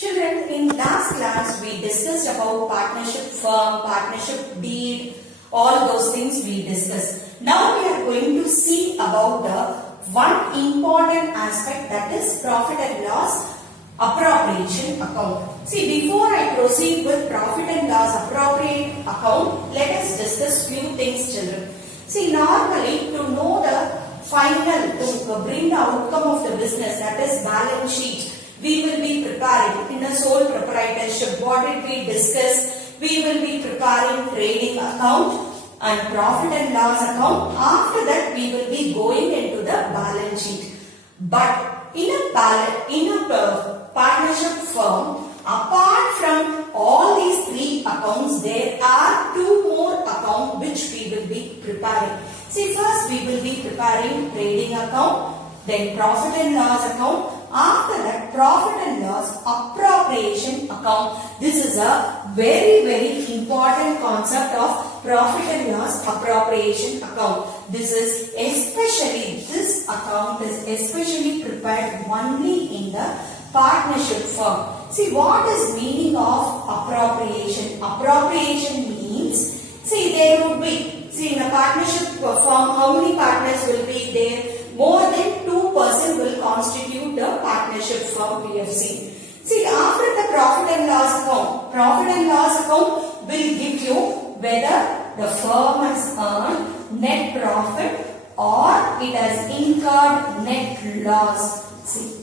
Children, in last class we discussed about partnership firm, partnership deed, all those things we discussed. Now we are going to see about the one important aspect, that is profit and loss appropriation account. See, before I proceed with profit and loss appropriate account, let us discuss few things, children. See, normally to know the final, to bring the outcome of the business, that is balance sheet, we will be preparing in a sole proprietorship. What did we discuss? We will be preparing trading account and profit and loss account. After that, we will be going into the balance sheet. But in a partnership firm, apart from all these three accounts, there are two more accounts which we will be preparing. See, first we will be preparing trading account, then profit and loss account. After that, profit and loss appropriation account. This is a very important concept of profit and loss appropriation account. This account is especially prepared only in the partnership firm. See, what is meaning of appropriation? Appropriation means, see, there would be, see, in a partnership firm, how many partners will be there? More than 2% will constitute the partnership firm, we have seen. See, after the profit and loss account will give you whether the firm has earned net profit or it has incurred net loss. See,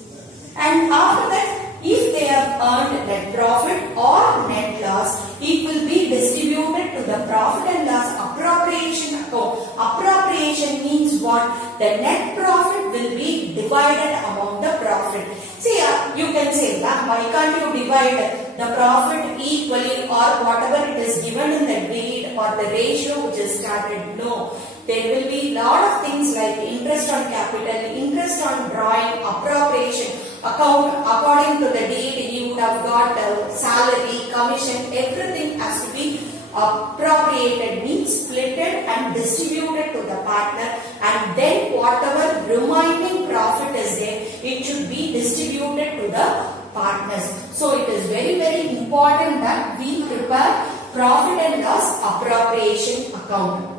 and after that, if they have earned net profit or net loss, it will be distributed to the profit and loss appropriation account. Appropriation means what? The net profit will be divided among the profit. See, you can say, why can't you divide the profit equally or whatever it is given in the deed or the ratio which is started? No. There will be lot of things like interest on capital, interest on drawing, appropriation account. According to the deed, you would have got salary, commission, everything has to be appropriated, means splitted and distributed to the partner, and then whatever remaining profit is there, it should be distributed to the partners. So it is very important that we prepare profit and loss appropriation account.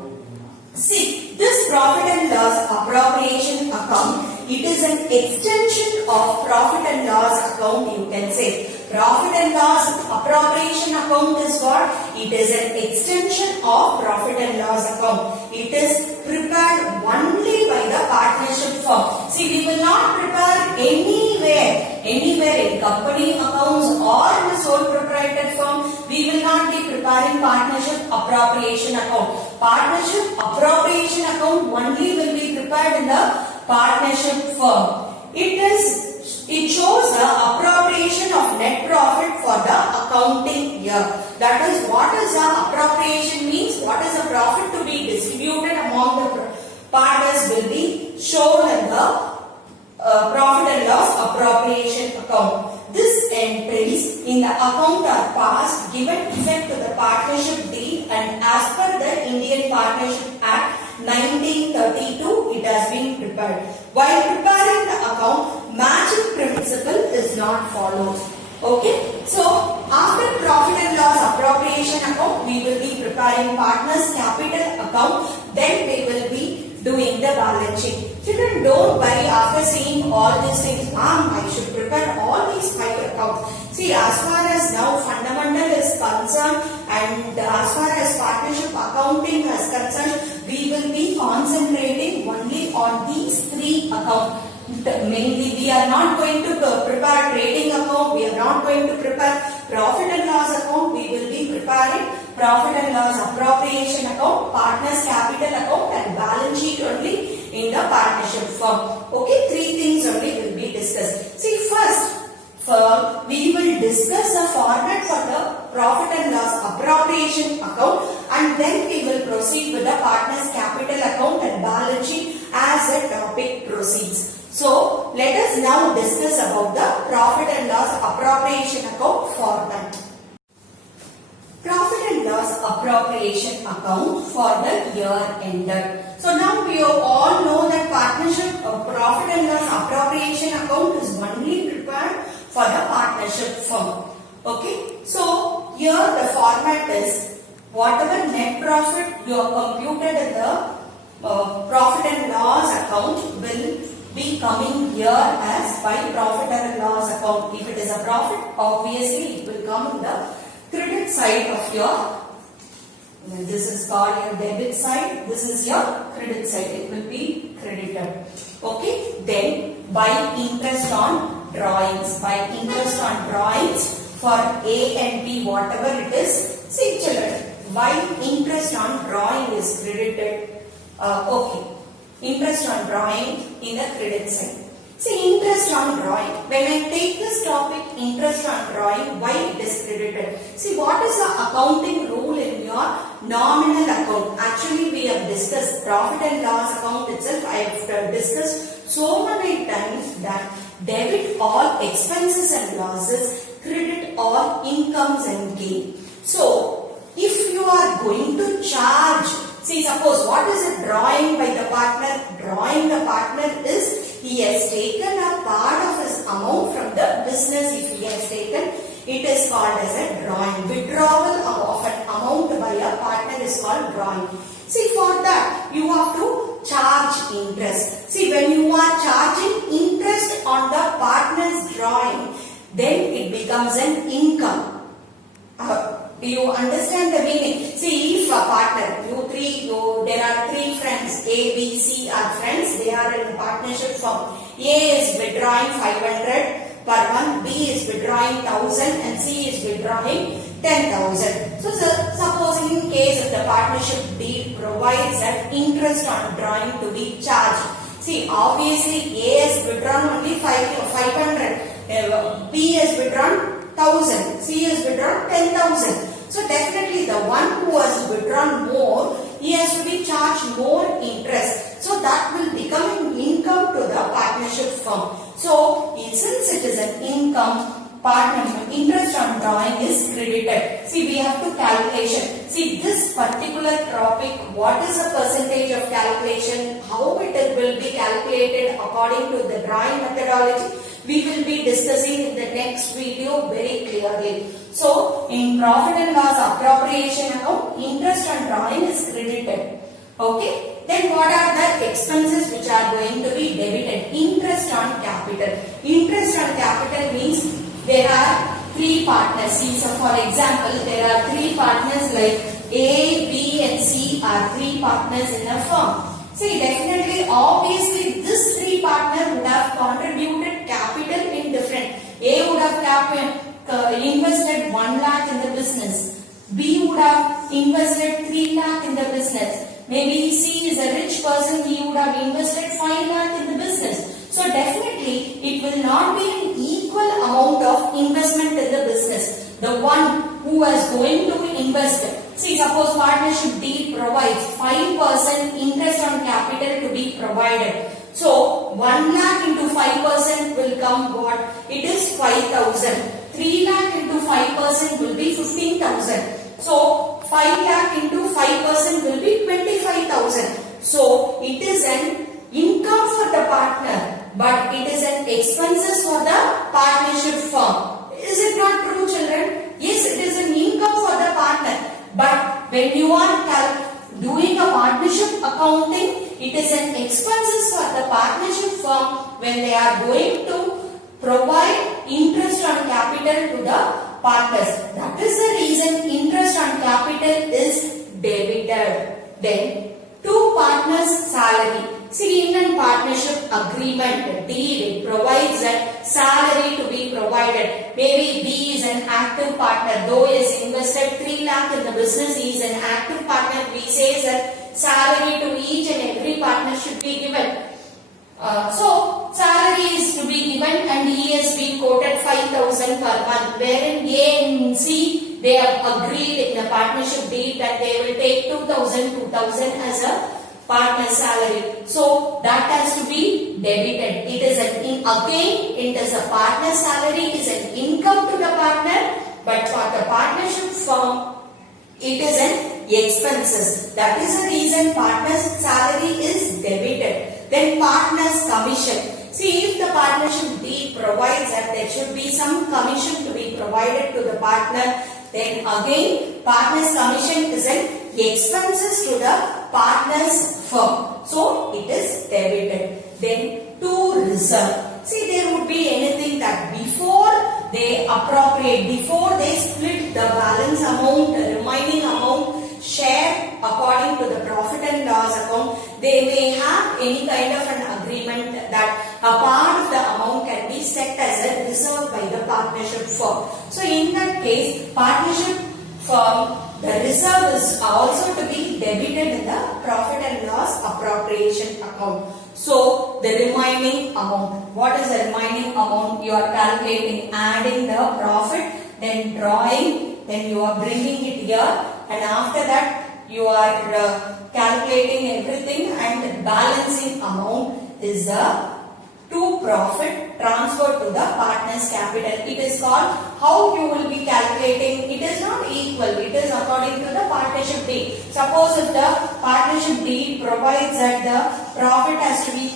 See, this profit and loss appropriation account, it is an extension of profit and loss account, you can say. Profit and loss appropriation account is what? It is an extension of profit and loss account. It is prepared only by the partnership firm. See, we will not prepare anywhere in company accounts or in the sole proprietor firm. We will not be preparing partnership appropriation account. Partnership appropriation account only will be prepared in the partnership firm. It shows the appropriation of net profit for the accounting year. That is, what is the appropriation means? What is the profit to be distributed among the partners will be shown in the profit and loss appropriation account. These entries in the account are passed, given effect to the partnership deed, and as per the Indian Partnership Act 1932, it has been prepared. While preparing the account, matching principle is not followed. Okay, so after profit and loss appropriation account, we will be preparing partners capital account, then we will be doing the balance sheet. Children, don't worry after seeing all these things. Mom, I should prepare all these 5 accounts. See, as far as now fundamental is concerned and as far as partnership accounting is concerned, we will be concentrating only on these 3 accounts. Mainly, we are not going to prepare trading account, we are not going to prepare profit and loss account, we will be preparing profit and loss appropriation account, partners capital account and balance sheet only in the partnership firm. Okay, 3 things only will be discussed. See, first, we will discuss the format for the profit and loss appropriation account, and then we will proceed with the partners capital account and balance sheet as the topic proceeds. So, let us now discuss about the profit and loss appropriation account format. Profit and loss appropriation account for the year ended. So now we all know that partnership profit and loss appropriation account is only prepared for the partnership firm. Okay, so here the format is whatever net profit you have computed in the profit and loss account will be coming here as by profit and loss account. If it is a profit, obviously it will come in the credit side of your, this is called your debit side, this is your credit side, it will be credited. Okay, then by interest on drawings, for A and B, whatever it is, see children, by interest on drawing is credited. Okay, interest on drawing in the credit side. See, interest on drawing. When I take this topic, interest on drawing, why it is credited? See, what is the accounting rule in your nominal account? Actually, we have discussed profit and loss account itself. I have discussed so many times that debit all expenses and losses, credit all incomes and gain. So, if you are going to charge, see, suppose what is it drawing by the partner? Drawing the partner is he has taken a part of his amount from the business. If he has taken, it is called as a drawing. Withdrawal of an amount by a partner is called drawing. See, for that you have to charge interest. See, when you are charging interest on the partner's drawing, then it becomes an income. Do you understand the meaning? See, if a partner, there are three friends, A, B, C are friends, they are in a partnership firm. A is withdrawing 500 per month, B is withdrawing 1000 and C is withdrawing 10,000. So, suppose in case of the partnership D provides that interest on drawing to be charged. See, obviously A has withdrawn only 500, B has withdrawn 1000, C has withdrawn 10,000. So definitely the one who has withdrawn more, he has to be charged more interest. So that will become an income to the partnership firm. So since it is an income, partnership interest on drawing is credited. See, we have to calculation. See, this particular topic, what is the percentage of calculation, how it will be calculated according to the drawing methodology, we will be discussing in the next video very clearly. So, in profit and loss appropriation account, interest on drawing is credited. Okay. Then what are the expenses which are going to be debited? Interest on capital. Interest on capital means there are three partners. See, so for example, there are three partners like A, B and C are three partners in a firm. See, definitely, obviously, this three partner would have contributed capital in different. A would have invested 1 lakh in the business. B would have invested 3 lakh in the business. Maybe C is a rich person, he would have invested 5 lakh in the business. So definitely it will not be an equal amount of investment in the business. The one who is going to invest, see, suppose partnership D provides 5% interest on capital to be provided. So 1 lakh into 5% will come what? It is 5,000. 3 lakh into 5% will be 15,000. So 5 lakh into 5% will be 25,000. So it is an income for the partner, but it is an expenses for the partnership firm. Is it not true, children? Yes, it is an income for the partner, but when you are doing a partnership accounting, it is an expenses for the partnership firm when they are going to provide interest on capital to the partners. That is the reason interest on capital is debited. Then, two partners' salary. See, in a partnership agreement, deed provides that salary to be provided. Maybe B is an active partner. Though he has invested 3 lakh in the business, he is an active partner. We say that salary to each and every partner should be given. So, salary is to be given and he has been quoted 5,000 per month. Wherein A and C, they have agreed in the partnership deed that they will take 2,000 as a partner salary. So that has to be debited. It is again it is a partner salary, it is an income to the partner, but for the partnership firm it is an expenses. That is the reason partner's salary is debited. Then partner's commission. See, if the partnership D provides that there should be some commission to be provided to the partner, then again partner's commission is an expenses to the partner's firm. So it is debited. Then to reserve. See, there would be anything that before they appropriate, before they split the balance amount, the remaining amount, share according to the profit and loss account, they may have any kind of an agreement that a part of the amount can be set as a reserve by the partnership firm. So in that case, partnership firm, the reserve is also to be debited in the profit and loss appropriation account. So the remaining amount, what is the remaining amount? You are calculating, adding the profit, then drawing, then you are bringing it here, and after that you are calculating everything, and balancing amount is the to profit transferred to the partner's capital. It is called, how you will be calculating, it is not equal, it is according to the partnership deed. Suppose if the partnership deed provides that the profit has to be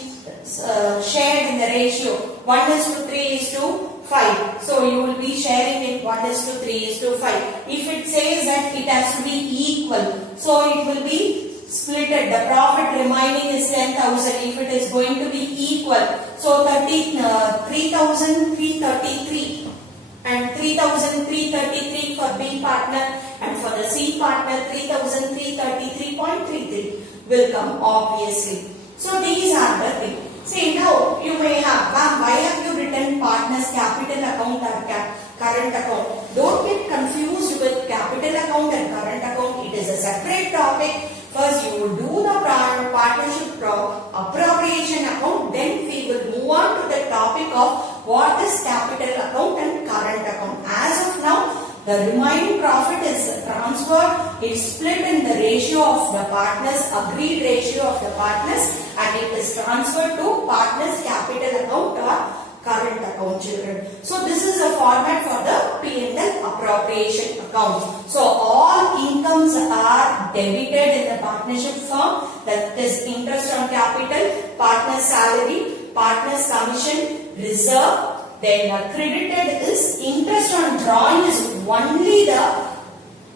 shared in the ratio 1:3:5. So you will be sharing it 1:3:5. If it says that it has to be equal, so it will be splitted. The profit remaining is 10,000 if it is going to be equal. So 3,333 and 3,333 for B partner, and for the C partner 3,333.33 will come obviously. So these are the things. See, now you may have, why have you written partner's capital account or current account? Don't get confused with capital account and current account. It is a separate topic. First you will do the partnership appropriation account, then we will move on to the topic of what is capital account and current account. As of now, the remaining profit is transferred, it's split in the ratio of the partners, agreed ratio of the partners, and it is transferred to partners capital account or current account, children. So this is a format for the P&L appropriation account. So all incomes are debited in the partnership firm, that is interest on capital, partner's salary, partner's commission, reserve. Then credited is interest on drawing is only the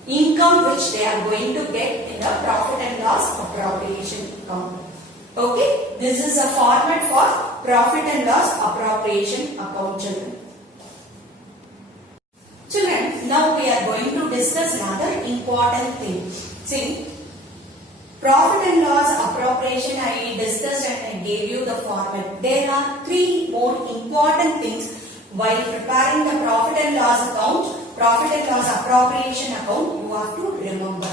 income which they are going to get in the profit and loss appropriation account. Okay, this is a format for profit and loss appropriation account, children. Children, now we are going to discuss another important thing. See, profit and loss appropriation I discussed and I gave you the format. There are three more important things while preparing the profit and loss account, profit and loss appropriation account, you have to remember.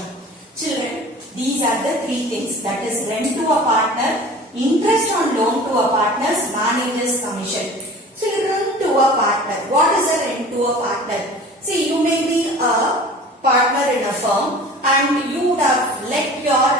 Children, these are the three things, that is rent to a partner, interest on loan to a partner's manager's commission. So rent to a partner. What is a rent to a partner? See, you may be a partner in a firm and you would have let your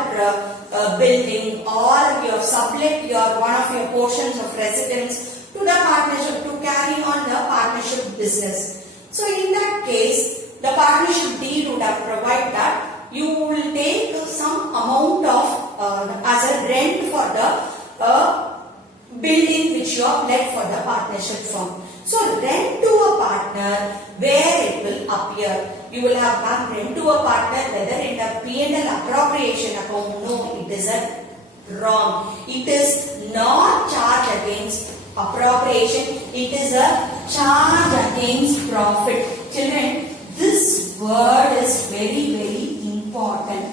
building, or you have sublet one of your portions of residence to the partnership to carry on the partnership business. So in that case, the partnership deed would have provided that you will take some amount of as a rent for the building which you have let for the partnership firm. So rent to a partner, where it will appear, you will have rent to a partner whether in the P&L appropriation account. No, it is wrong. It is not charge against appropriation, it is a charge against profit. Children, this word is very, very important.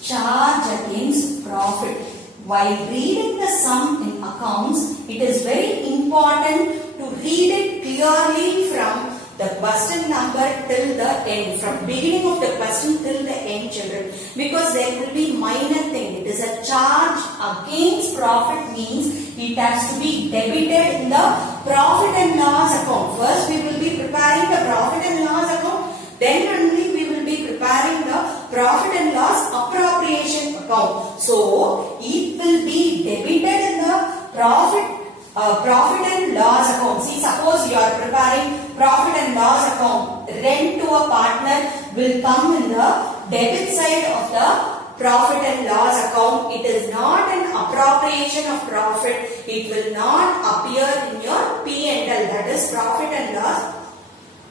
Charge against profit. While reading the sum in accounts, it is very important to read it clearly from the question number till the end, from beginning of the question till the end, children, because there will be minor thing. It is a charge against profit, means it has to be debited in the profit and loss account. First we will be preparing the profit and loss account, then only we will be preparing the profit and loss appropriation account. So it will be debited in the profit and loss account. See, suppose you are preparing profit and loss account, rent to a partner will come in the debit side of the profit and loss account. It is not an appropriation of profit. It will not appear in your P&L, that is profit and loss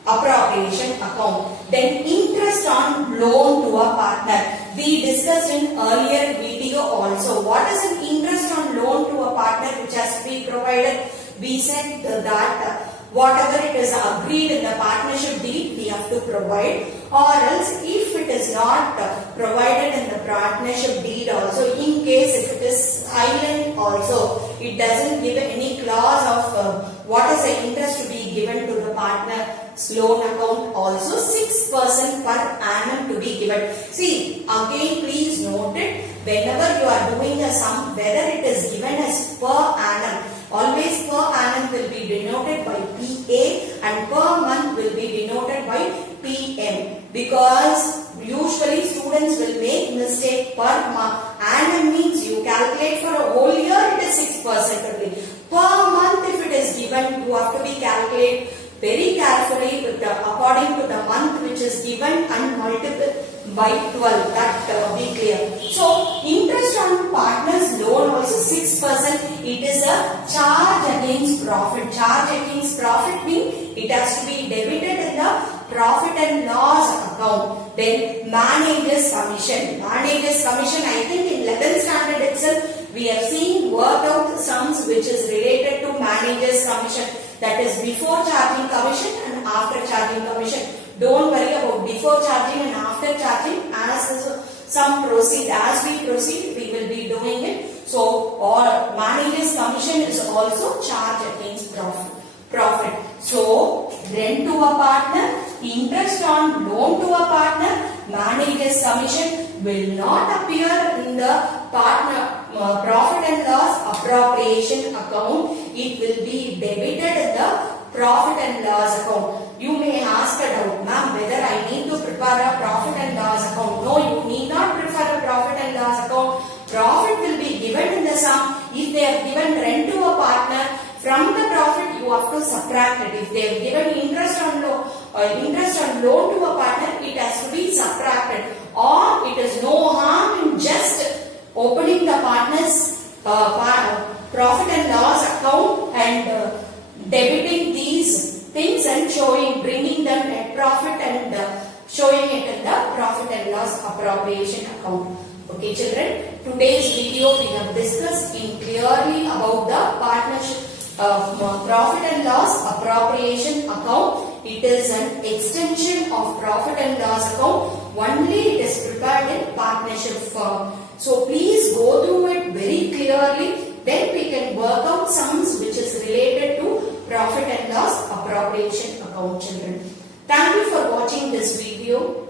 appropriation account. Then interest on loan to a partner. We discussed in earlier video also. What is an interest on loan to a partner which has to be provided? We said that whatever it is agreed in the partnership deed, we have to provide, or else if it is not provided in the partnership deed also, in case if it is silent also, it doesn't give any clause of what is the interest to be given to the partner's loan account also, 6% per annum to be given. See, again please note it, whenever you are doing a sum, whether it is given as per annum, always per annum will be denoted by PA and per month will be denoted by PM, because usually students will make mistake per month. Annum means you calculate for a whole year, it is 6% only. Per month if it is given, you have to be calculate very carefully with according to the month which is given and multiple by 12, that be clear. So interest on partner's loan also 6%. It is a charge against profit. Charge against profit means it has to be debited in the profit and loss account. Then manager's commission. Manager's commission, I think in 11th standard itself we have seen worked out sums which is related to manager's commission. That is before charging commission and after charging commission. Don't worry about before charging and after charging. As some proceed, as we proceed, we will be doing it. So, or manager's commission is also charge against profit. So, rent to a partner, interest on loan to a partner, manager's commission will not appear in the partner profit and loss appropriation account. It will be debited in the profit and loss account. You may ask a doubt, ma'am, whether I need to prepare a profit and loss account. No, you need not prepare a profit and loss account. Profit will be given in the sum. If they have given rent to a partner, from the profit you have to subtract it. If they have given interest on loan to a partner, it has to be subtracted. Or it is no harm in just opening the partner's profit and loss account and debiting these things and bringing them net profit and showing it in the profit and loss appropriation account. Okay children, today's video we have discussed clearly about the partnership profit and loss appropriation account. It is an extension of profit and loss account. Only it is prepared in partnership form. So please go through it very clearly. Then we can work out sums which is related to profit and loss appropriation account children. Thank you for watching this video.